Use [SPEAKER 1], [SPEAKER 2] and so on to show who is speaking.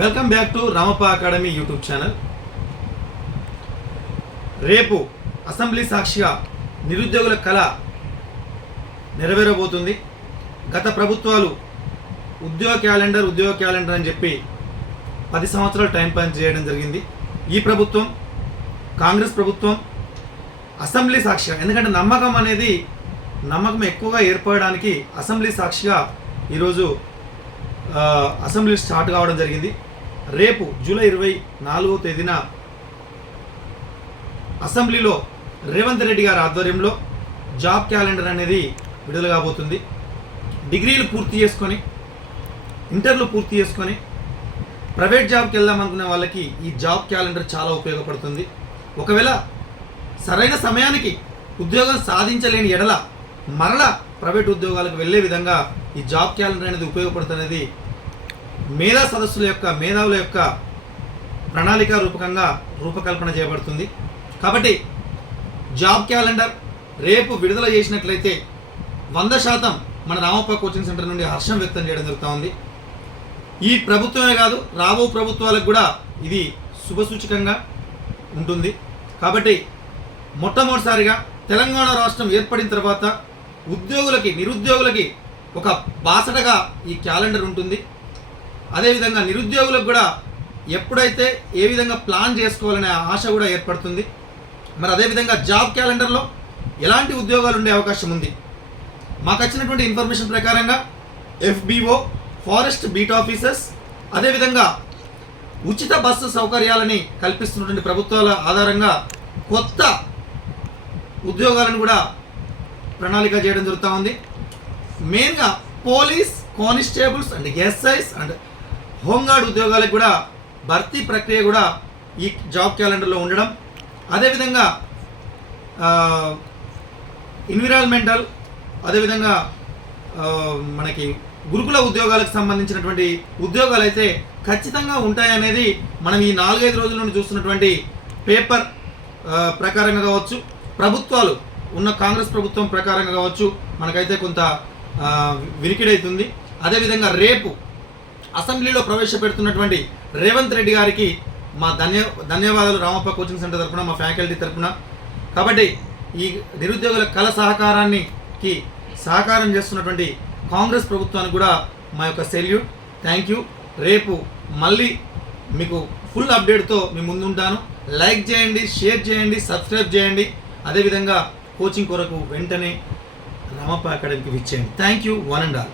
[SPEAKER 1] Welcome back to Ramappa academy YouTube channel. రేపు assembly సాక్షిగా నిరుద్యోగుల కళ నెరవేరబోతుంది. గత ప్రభుత్వాలు ఉద్యోగ క్యాలెండర్ ఉద్యోగ క్యాలెండర్ అని చెప్పి పది సంవత్సరాలు టైం పాస్ చేయడం జరిగింది. ఈ ప్రభుత్వం కాంగ్రెస్ ప్రభుత్వం అసెంబ్లీ సాక్షిగా ఎందుకంటే నమ్మకం అనేది నమ్మకం ఎక్కువగా ఏర్పడడానికి అసెంబ్లీ సాక్షిగా ఈరోజు అసెంబ్లీ స్టార్ట్ కావడం జరిగింది. రేపు జూలై ఇరవై నాలుగో తేదీన అసెంబ్లీలో రేవంత్ రెడ్డి గారి ఆధ్వర్యంలో జాబ్ క్యాలెండర్ అనేది విడుదల కాబోతుంది. డిగ్రీలు పూర్తి చేసుకొని ఇంటర్లు పూర్తి చేసుకొని ప్రైవేట్ జాబ్కి వెళ్దాం అనుకునే వాళ్ళకి ఈ జాబ్ క్యాలెండర్ చాలా ఉపయోగపడుతుంది. ఒకవేళ సరైన సమయానికి ఉద్యోగం సాధించలేని ఎడల మరలా ప్రైవేట్ ఉద్యోగాలకు వెళ్ళే విధంగా ఈ జాబ్ క్యాలెండర్ అనేది ఉపయోగపడుతున్నది మేధా సదస్సుల యొక్క మేధావుల యొక్క ప్రణాళిక రూపకంగా రూపకల్పన చేయబడుతుంది. కాబట్టి జాబ్ క్యాలెండర్ రేపు విడుదల చేసినట్లయితే వంద శాతం మన రామప్ప కోచింగ్ సెంటర్ నుండి హర్షం వ్యక్తం చేయడం జరుగుతూ ఉంది. ఈ ప్రభుత్వమే కాదు రాబో ప్రభుత్వాలకు కూడా ఇది శుభసూచకంగా ఉంటుంది. కాబట్టి మొట్టమొదటిసారిగా తెలంగాణ రాష్ట్రం ఏర్పడిన తర్వాత ఉద్యోగులకి నిరుద్యోగులకి ఒక బాసటగా ఈ క్యాలెండర్ ఉంటుంది. అదేవిధంగా నిరుద్యోగులకు కూడా ఎప్పుడైతే ఏ విధంగా ప్లాన్ చేసుకోవాలనే ఆశ కూడా ఏర్పడుతుంది. మరి అదేవిధంగా జాబ్ క్యాలెండర్లో ఎలాంటి ఉద్యోగాలు ఉండే అవకాశం ఉంది? మాకు వచ్చినటువంటి ఇన్ఫర్మేషన్ ప్రకారంగా ఎఫ్బిఓ ఫారెస్ట్ బీట్ ఆఫీసర్స్ అదేవిధంగా ఉచిత బస్సు సౌకర్యాలని కల్పిస్తున్నటువంటి ప్రభుత్వాల ఆధారంగా కొత్త ఉద్యోగాలను కూడా ప్రణాళిక చేయడం జరుగుతూ ఉంది. మెయిన్గా police constables and SIs and home guard ఉద్యోగాలకు కూడా భర్తీ ప్రక్రియ కూడా ఈ జాబ్ క్యాలెండర్లో ఉండడం. అదేవిధంగా ఎన్విరాన్మెంటల్ అదేవిధంగా మనకి గురుకుల ఉద్యోగాలకు సంబంధించినటువంటి ఉద్యోగాలు అయితే ఖచ్చితంగా ఉంటాయనేది మనం ఈ నాలుగైదు రోజుల నుండి చూస్తున్నటువంటి పేపర్ ప్రకారంగా కావచ్చు. ప్రభుత్వాలు ఉన్న కాంగ్రెస్ ప్రభుత్వం ప్రకారంగా కావచ్చు మనకైతే కొంత వినికిడైతుంది. అదేవిధంగా రేపు అసెంబ్లీలో ప్రవేశపెడుతున్నటువంటి రేవంత్ రెడ్డి గారికి మా ధన్య ధన్యవాదాలు రామప్ప కోచింగ్ సెంటర్ తరపున మా ఫ్యాకల్టీ తరపున. కాబట్టి ఈ నిరుద్యోగుల కళ సహకారానికి సహకారం చేస్తున్నటువంటి కాంగ్రెస్ ప్రభుత్వానికి కూడా మా యొక్క సెల్యూట్ థ్యాంక్ యూ. రేపు మళ్ళీ మీకు ఫుల్ అప్డేట్తో మీ ముందుంటాను. లైక్ చేయండి షేర్ చేయండి సబ్స్క్రైబ్ చేయండి. అదేవిధంగా కోచింగ్ కొరకు వెంటనే రామప్ప అకాడమీకి ఇచ్చేయండి thank you one and all.